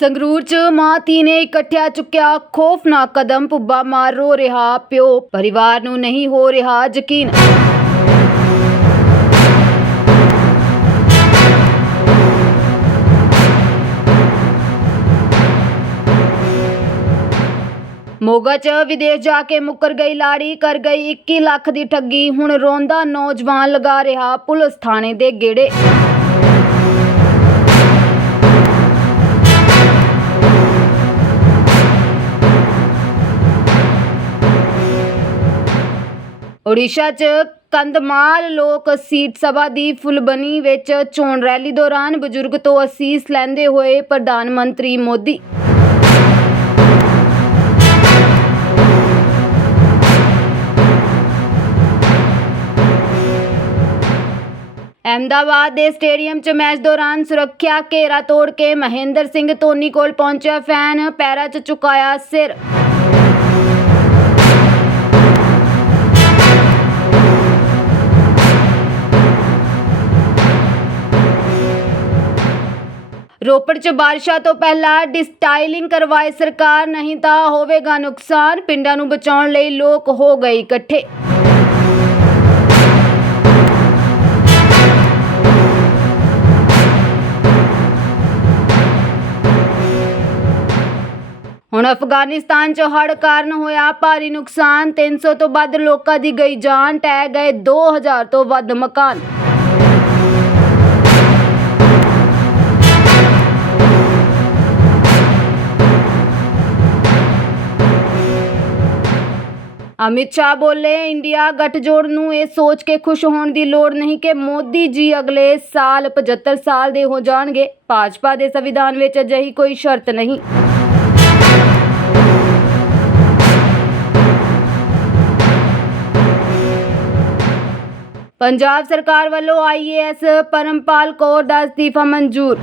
ਸੰਗਰੂਰ ਚ ਮਾਂ ਧੀ ਨੇ ਇਕੱਠਿਆ ਚੁੱਕਿਆ ਖੋਫਨਾਕ ਕਦਮ ਪੁੱਬਾ ਮਾਰ ਰੋ ਰਿਹਾ ਪਿਓ, ਪਰਿਵਾਰ ਨੂੰ ਨਹੀਂ ਹੋ ਰਿਹਾ ਯਕੀਨ। ਮੋਗਾ ਚ ਵਿਦੇਸ਼ ਜਾ ਕੇ ਮੁੱਕਰ ਗਈ ਲਾੜੀ, ਕਰ ਗਈ 21 ਲੱਖ ਦੀ ਠੱਗੀ, ਹੁਣ ਰੋਂਦਾ ਨੌਜਵਾਨ ਲਗਾ ਰਿਹਾ ਪੁਲਿਸ ਥਾਣੇ ਦੇ ਗੇੜੇ। ਓਡੀਸ਼ਾ 'ਚ ਕੰਧਮਾਲ ਲੋਕ ਸੀਟ ਸਭਾ ਦੀ ਫੁਲਬਨੀ ਵਿੱਚ ਚੋਣ ਰੈਲੀ ਦੌਰਾਨ ਬਜ਼ੁਰਗ ਤੋਂ ਅਸੀਸ ਲੈਂਦੇ ਹੋਏ ਪ੍ਰਧਾਨ ਮੰਤਰੀ ਮੋਦੀ। ਅਹਿਮਦਾਬਾਦ ਦੇ ਸਟੇਡੀਅਮ 'ਚ ਮੈਚ ਦੌਰਾਨ ਸੁਰੱਖਿਆ ਘੇਰਾ ਤੋੜ ਕੇ ਮਹਿੰਦਰ ਸਿੰਘ ਧੋਨੀ ਕੋਲ ਪਹੁੰਚਿਆ ਫੈਨ, ਪੈਰਾਂ 'ਚ ਚੁਕਾਇਆ ਸਿਰ। ਰੋਪੜ 'ਚ ਬਾਰਿਸ਼ਾਂ ਤੋਂ ਪਹਿਲਾਂ ਡਿਸਟਾਈਲਿੰਗ ਕਰਵਾਏ ਸਰਕਾਰ, ਨਹੀਂ ਤਾਂ ਹੋਵੇਗਾ ਨੁਕਸਾਨ, ਪਿੰਡਾਂ ਨੂੰ ਬਚਾਉਣ ਲਈ ਲੋਕ ਹੋ ਗਏ ਇਕੱਠੇ। ਹੁਣ ਅਫਗਾਨਿਸਤਾਨ 'ਚ ਹੜ੍ਹ ਕਾਰਨ ਹੋਇਆ ਭਾਰੀ ਨੁਕਸਾਨ 300 ਤੋਂ ਵੱਧ ਲੋਕਾਂ ਦੀ ਗਈ ਜਾਨ, ਟਹਿ ਗਏ 2000 ਤੋਂ ਵੱਧ ਮਕਾਨ। ਅਮਿਤ ਸ਼ਾਹ ਬੋਲੇ, ਇੰਡੀਆ ਗੱਠਜੋੜ ਨੂੰ ਇਹ ਸੋਚ ਕੇ ਖੁਸ਼ ਹੋਣ ਦੀ ਲੋੜ ਨਹੀਂ ਕਿ ਮੋਦੀ ਜੀ ਅਗਲੇ ਸਾਲ 75 ਸਾਲ ਦੇ ਹੋ ਜਾਣਗੇ। ਭਾਜਪਾ ਦੇ ਸੰਵਿਧਾਨ ਵਿੱਚ ਅਜਿਹੀ ਕੋਈ ਸ਼ਰਤ ਨਹੀਂ। ਪੰਜਾਬ ਸਰਕਾਰ ਵੱਲੋਂ ਆਈਏਐਸ ਪਰਮਪਾਲ ਕੌਰ ਦਾ ਅਸਤੀਫਾ ਮਨਜ਼ੂਰ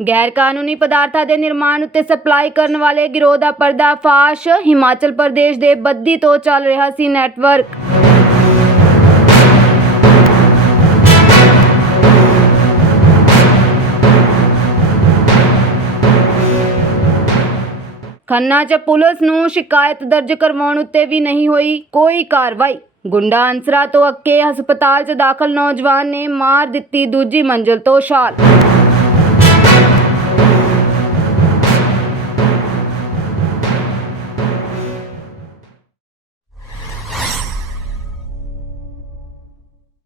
ਗੈਰ ਕਾਨੂੰਨੀ ਪਦਾਰਥਾਂ ਦੇ ਨਿਰਮਾਣ ਉੱਤੇ ਸਪਲਾਈ ਕਰਨ ਵਾਲੇ ਗਿਰੋਹ ਦਾ ਪਰਦਾਫਾਸ਼ ਹਿਮਾਚਲ ਪ੍ਰਦੇਸ਼ ਦੇ ਬੱਦੀ ਤੋਂ ਚੱਲ ਰਿਹਾ ਸੀ ਨੈਟਵਰਕ। ਖੰਨਾ 'ਚ ਪੁਲਿਸ ਨੂੰ ਸ਼ਿਕਾਇਤ ਦਰਜ ਕਰਵਾਉਣ ਉੱਤੇ ਵੀ ਨਹੀਂ ਹੋਈ ਕੋਈ ਕਾਰਵਾਈ। ਗੁੰਡਾ ਅੰਸਰਾ ਤੋਂ ਅੱਕੇ ਹਸਪਤਾਲ 'ਚ ਦਾਖਲ ਨੌਜਵਾਨ ਨੇ ਮਾਰ ਦਿੱਤੀ ਦੂਜੀ ਮੰਜ਼ਲ ਤੋਂ ਛਾਲ।